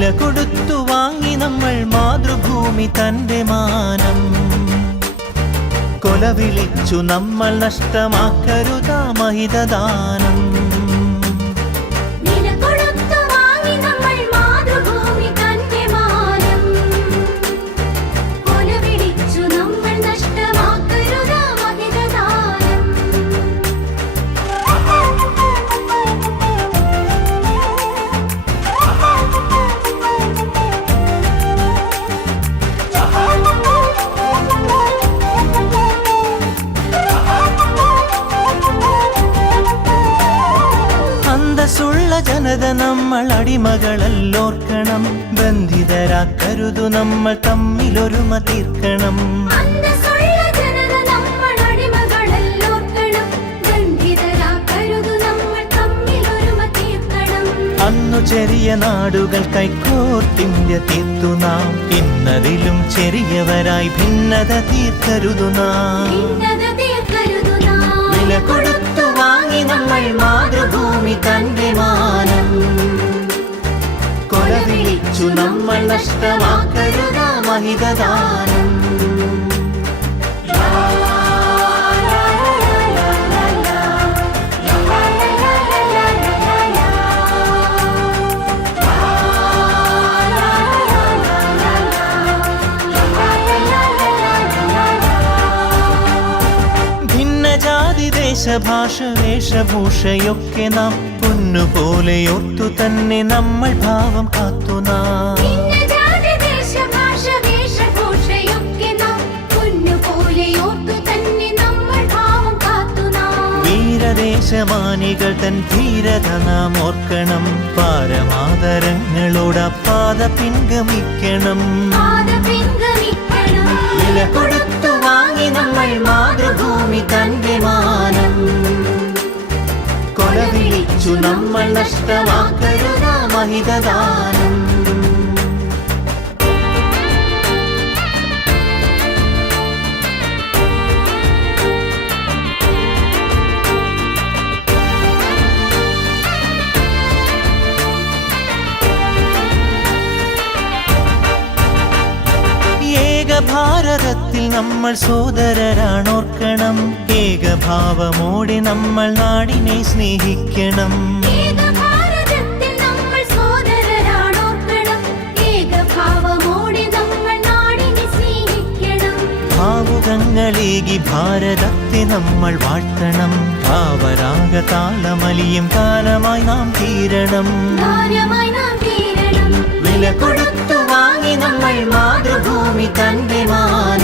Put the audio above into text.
വില കൊടുത്തു വാങ്ങി നമ്മൾ മാതൃഭൂമി തന്റെ മാനം. കൊല വിളിച്ചു നമ്മൾ നഷ്ടമാക്കരുതാ മഹിതദാനം. അന്തസ്സുള്ള ജനത നമ്മൾ അടിമകളല്ലോർക്കണം. ബന്ധിതരാക്കരുതു നമ്മൾ തമ്മിലൊരുമ തീർക്കണം. അന്നു ചെറിയ നാടുകൾ കൈക്കോർത്തിന്ത്യ തീർത്തു നാം. ഇന്നതിലും ചെറിയവരായി ഭിന്നത തീർക്കരുതു നാം. വില കൊടുത്തു വാങ്ങി നമ്മൾ മാതൃഭൂമി തന്റെ മാനം. കൊല വിളിച്ചു നമ്മൾ നഷ്ടമാക്കരുതാ മഹിതദാനം. ജാതി ദേശഭാഷ വേഷഭൂഷയൊക്കെ നാം പൊന്നുപോലെ ഓർത്തു തന്നെ നമ്മൾ ഭാവം കാത്തു നാം. വീരദേശമാനികൾ തൻ ധീരത നാം ഓർക്കണം. പാരമാദരങ്ങളോട് പാത പിൻഗമിക്കണം. വില കൊടുത്തു വാങ്ങി നമ്മൾ മാതൃഭൂമി തന്റെ മാനം. കൊല വിളിച്ചു നമ്മൾ നഷ്ടമാക്കരുതാ മഹിതദാനം. ഭാരതത്തിൽ നമ്മൾ സോദരരാണോർക്കണം. ഏകഭാവമോടെ നമ്മൾ നാടിനെ സ്നേഹിക്കണം. ഭാവുകങ്ങളേകി ഭാരതത്തെ നമ്മൾ വാഴ്ത്തണം. ഭാവരാഗതാളമലിയും കാലമായി നാം തീരണം. വില കൊടുത്തു വാങ്ങി നമ്മൾ മാതൃഭൂമി തന്റെ മാനം.